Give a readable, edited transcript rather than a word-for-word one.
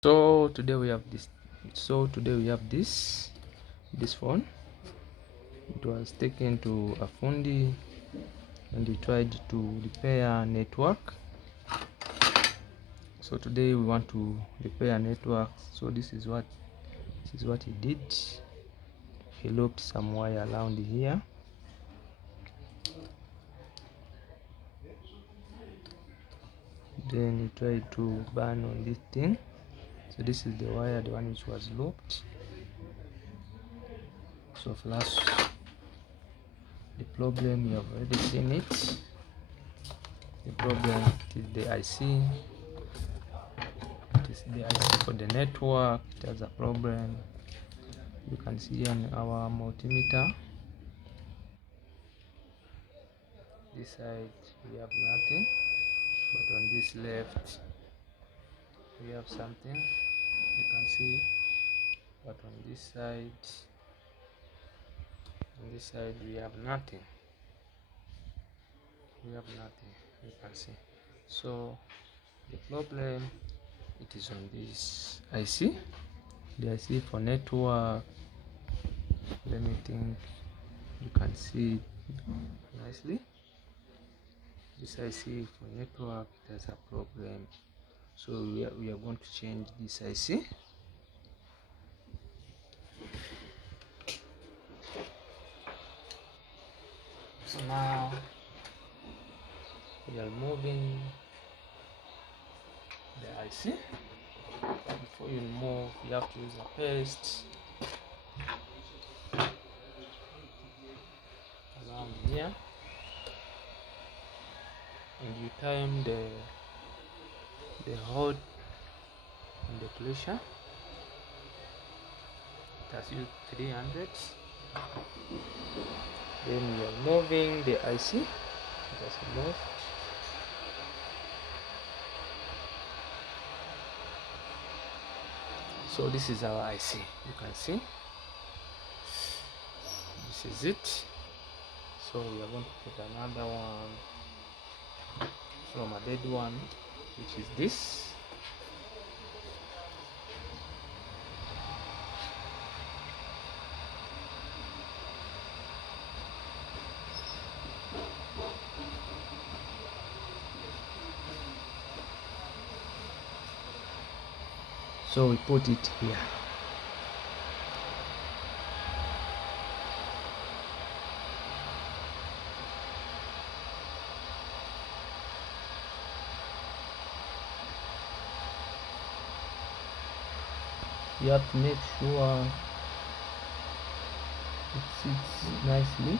So today we have this phone. It was taken to a fundi and he tried to repair network. So today we want to repair network. So this is what he did. He looped some wire around here. Then he tried to burn on this thing. So this is the wire, the one which was looped. So flash, the problem, you have already seen it. The problem is the IC. It is the IC for the network. It has a problem. You can see on our multimeter. This side we have nothing, but on this left we have something. You can see, but on this side we have nothing. You can see. So the problem, it is on this IC, the IC for network. Let me think you can see it nicely. This IC for network, it has a problem. So we are going to change this IC. So now we are moving the IC. Before you move, you have to use a paste around here, and you time the hold and the pressure. It has used 300. Then we are moving the IC. Just move. So this is our IC. You can see. This is it. So we are going to put another one from a dead one, which is this. So we put it here. You have to make sure it sits nicely.